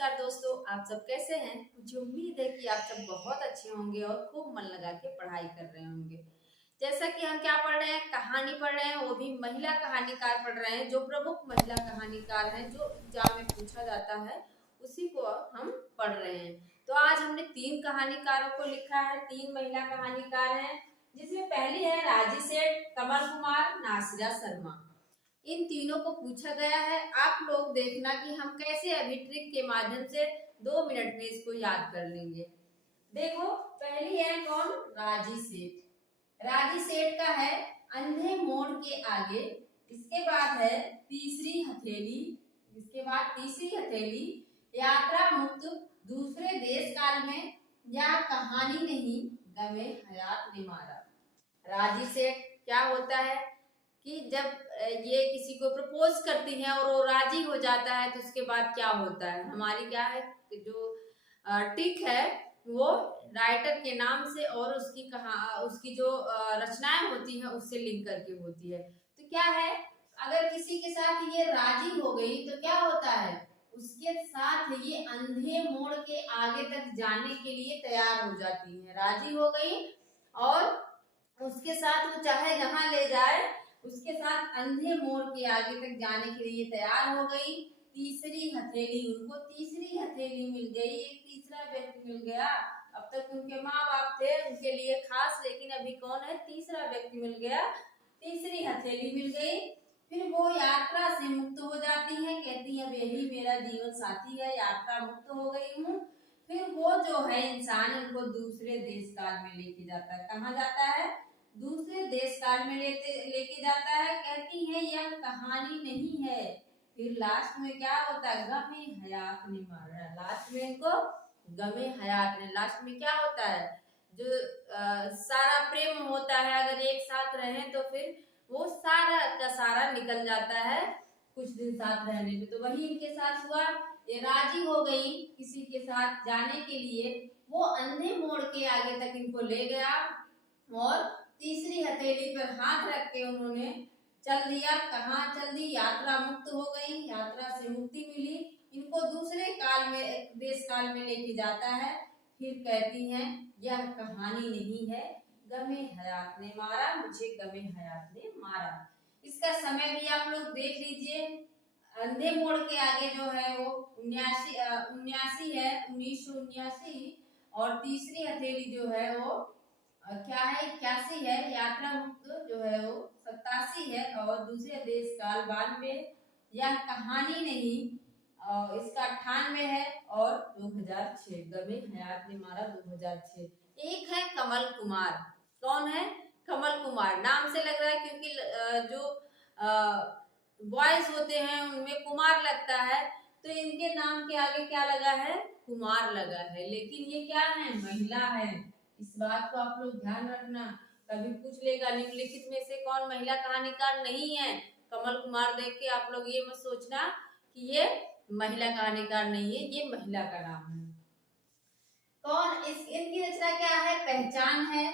नमस्कार दोस्तों, आप सब कैसे हैं? मुझे उम्मीद है कि आप सब बहुत अच्छे होंगे और खूब मन लगा के पढ़ाई कर रहे होंगे। जैसा कि हम क्या पढ़ रहे हैं, कहानी पढ़ रहे हैं, वो भी महिला कहानीकार पढ़ रहे हैं। जो प्रमुख महिला कहानीकार हैं, जो एग्जाम में पूछा जाता है, उसी को हम पढ़ रहे हैं। तो आज हमने 3 कहानीकारों को लिखा है, 3 महिला कहानीकार हैं, जिसमें पहली है राजी सेठ, कमल कुमार, नासिरा शर्मा। इन तीनों को पूछा गया है। आप लोग देखना कि हम कैसे अभी ट्रिक के माध्यम से 2 मिनट में इसको याद कर लेंगे। देखो, पहली है कौन? राजी सेठ। राजी सेठ का है अंधे मोड़ के आगे। इसके बाद है तीसरी हथेली। इसके बाद तीसरी हथेली, यात्रा मुक्त, दूसरे देश काल में, या कहानी नहीं, गमे हयात ने मारा। राजी सेठ क्या होता है कि जब ये किसी को प्रपोज करती है और वो राजी हो जाता है, तो उसके बाद क्या होता है, हमारी क्या है जो टिक है वो राइटर के नाम से और उसकी जो रचनाएं होती हैं उससे लिंक करके होती है। तो क्या है, अगर किसी के साथ ये राजी हो गई तो क्या होता है, उसके साथ ये अंधे मोड़ के आगे तक जाने के लिए तैयार हो जाती है। राजी हो गई और उसके साथ वो चाहे जहां ले जाए, उसके साथ अंधे मोड़ के आगे तक जाने के लिए तैयार हो गई। तीसरी हथेली, उनको तीसरी हथेली मिल गई, एक तीसरा व्यक्ति मिल गया। अब तक उनके माँ बाप थे उनके लिए खास, लेकिन अभी कौन है, तीसरा व्यक्ति मिल गया, तीसरी हथेली मिल गई। फिर वो यात्रा से मुक्त हो जाती है, कहती है अब यही मेरा जीवन साथी है, यात्रा मुक्त हो गई हूँ। फिर वो जो है इंसान उनको दूसरे देश काल में लेके जाता है। कहाँ जाता है? दूसरे देश काल में लेके जाता है। कहती है यह कहानी नहीं है। फिर लास्ट में क्या होता है, गमे हयात ने मारा। लास्ट में इनको गमे हयात ने, लास्ट में क्या होता है, जो सारा प्रेम होता है, अगर एक साथ रहे तो फिर वो सारा का सारा निकल जाता है कुछ दिन साथ रहने पे। तो वही इनके साथ हुआ, ये राजी हो गई किसी के साथ जाने के लिए। वो अंधे मोड़ के आगे तक इनको ले गया और तीसरी हथेली पर हाथ रख के उन्होंने चल दिया। कहाँ चल दी? यात्रा मुक्त हो गई, यात्रा से मुक्ति मिली। इनको दूसरे काल में, देश काल में लेके जाता है। फिर कहती हैं यह कहानी नहीं है, गमे हयात ने मारा, मुझे गमे हयात ने मारा। इसका समय भी आप लोग देख लीजिए। अंधे मोड़ के आगे जो है वो 79 है, 1979। और तीसरी हथेली जो है वो क्या है, 81 है। यात्रा मुक्त जो है वो 87 है। और दूसरे देश काल 92। यह कहानी नहीं, इसका 98 है। और 2006, गमे हयात ने मारा 2006। एक है कमल कुमार। कौन है? कमल कुमार। नाम से लग रहा है क्योंकि जो बॉयज होते हैं उनमें कुमार लगता है, तो इनके नाम के आगे क्या लगा है? कुमार लगा है। लेकिन ये क्या है? महिला है। इस बात को आप लोग ध्यान रखना। कभी पूछ लेगा निम्नलिखित में से कौन महिला कहानीकार नहीं है, कमल कुमार देख के आप लोग ये मत सोचना कि ये महिला कहानीकार नहीं है, ये महिला का नाम है। कौन? इनकी रचना क्या है? पहचान है।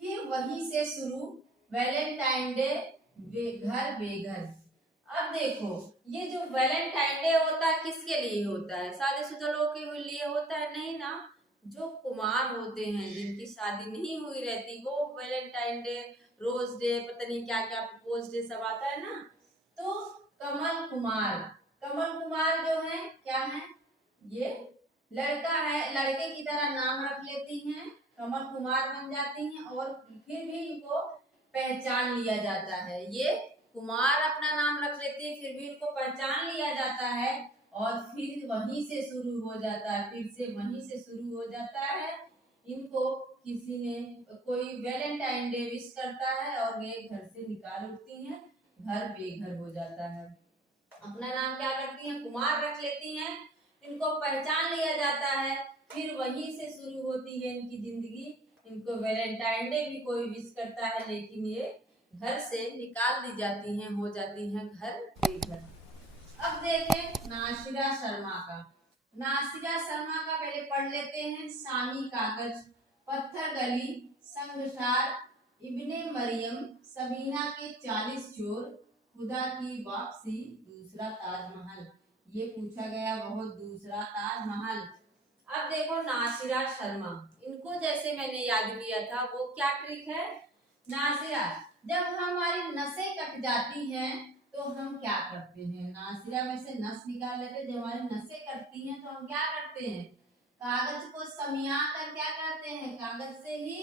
फिर वहीं से शुरू, वैलेंटाइन डे, घर बेघर। अब देखो, ये जो वैलेंटाइन डे होता है किसके लिए होता है? शादीशुदा लोगों के लिए होता है? नहीं ना। जो कुमार होते हैं, जिनकी शादी नहीं हुई रहती, वो वैलेंटाइन डे, रोज डे, पता नहीं क्या क्या प्रपोज डे सब आता है ना। तो कमल कुमार, कमल कुमार जो है क्या है, ये लड़का है, लड़के की तरह नाम रख लेती हैं, कमल कुमार बन जाती हैं। और फिर भी इनको पहचान लिया जाता है। ये कुमार अपना नाम रख लेते हैं, फिर भी इनको पहचान लिया जाता है। और फिर वहीं से शुरू हो जाता है, फिर से वहीं से शुरू हो जाता है। इनको किसी ने, कोई वैलेंटाइन डे विश करता है और ये घर से निकाल उठती हैं, घर बेघर हो जाता है। अपना नाम क्या करती हैं? कुमार रख लेती हैं। इनको पहचान लिया जाता है, फिर वहीं से शुरू होती है इनकी जिंदगी। इनको वैलेंटाइन डे भी कोई विश करता है, लेकिन ये घर से निकाल दी जाती हैं, हो जाती हैं घर बेघर। अब देखें नासिरा शर्मा का। नासिरा शर्मा का पहले पढ़ लेते हैं। शामी कागज, पत्थर गली, संगसार, इब्ने मरियम, सबीना के 40 चोर, खुदा की वापसी, दूसरा ताजमहल। ये पूछा गया बहुत दूसरा ताजमहल। अब देखो नासिरा शर्मा, इनको जैसे मैंने याद किया था, वो क्या ट्रिक है नासिरा, जब हमारी नसें कट जाती हैं तो हम क्या करते हैं, नासिरा में से नस निकाल लेते हैं। जब हमारी नसें कटती हैं तो हम क्या करते हैं, कागज को समिया कर क्या करते हैं, कागज से ही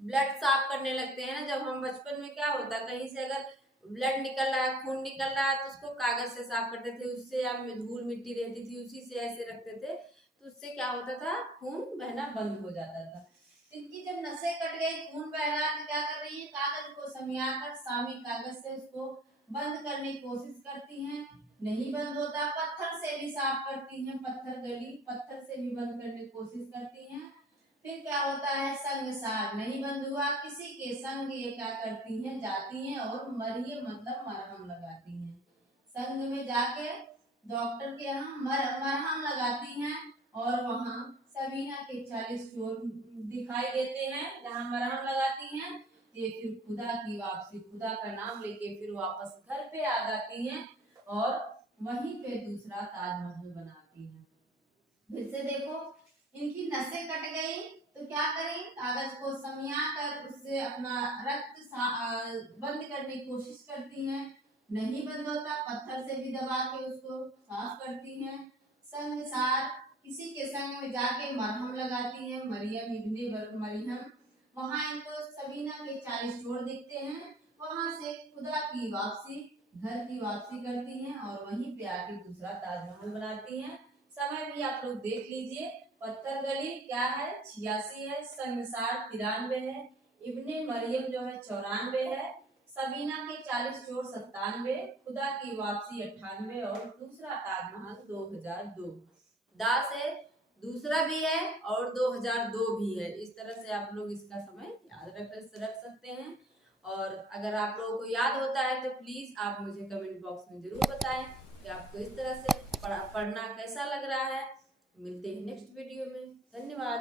ब्लड साफ करने लगते हैं ना। जब हम बचपन में क्या होता, कहीं से अगर ब्लड निकल रहा है, खून निकल रहा है, तो उसको कागज से साफ करते थे, उससे या धूल मिट्टी रहती थी उसी से ऐसे रखते थे, तो उससे क्या होता था, खून बहना बंद हो जाता था। इनकी जब नसें कट गई, खून बह रहा, तो क्या कर रही है, कागज को समियाकर सामी कागज से उसको बंद करने की कोशिश करती हैं, नहीं बंद होता। पत्थर से भी साफ करती हैं, पत्थर गली पत्थर से भी बंद करने की कोशिश करती हैं। फिर क्या होता है, संगसार, नहीं बंद हुआ, किसी के संग ये क्या करती हैं, जाती हैं और मरिए मतलब मरहम लगाती हैं। संग में जाके डॉक्टर के यहाँ मरहम लगाती हैं, और वहाँ सबीना के 40 चोर दिखाई देते हैं जहाँ मरहम लगाती हैं। ये फिर खुदा की वापसी, खुदा का नाम लेके फिर वापस घर पे आ जाती हैं और वहीं पे दूसरा ताजमहल बनाती हैं। फिर से देखो, इनकी नसें कट गई तो क्या करें, कागज को समिया कर उससे अपना रक्त बंद करने की कोशिश करती हैं, नहीं बंद होता, पत्थर से भी दबा के उसको साफ करती हैं। संगसार, किसी के संग में जाके मरहम लगाती हैं, मरियम इब्ने मरियम, वहां इनको सबीना के 40 चोर दिखते हैं, वहां से खुदा की वापसी, घर की वापसी करती हैं और वहीं पे आके दूसरा ताजमहल बनाती हैं। समय भी आप लोग देख लीजिए, पत्थर गली क्या है 86 है, संगसार 93 है, इब्ने मरियम जो है 94 है, सबीना के 40 चोर 97, खुदा की वापसी 98 और दूसरा ताजमहल 2002। दास है, दूसरा भी है और 2002 भी है। इस तरह से आप लोग इसका समय याद रख सकते हैं। और अगर आप लोगों को याद होता है तो प्लीज आप मुझे कमेंट बॉक्स में जरूर बताएं कि आपको इस तरह से पढ़ना कैसा लग रहा है। मिलते हैं नेक्स्ट वीडियो में, धन्यवाद।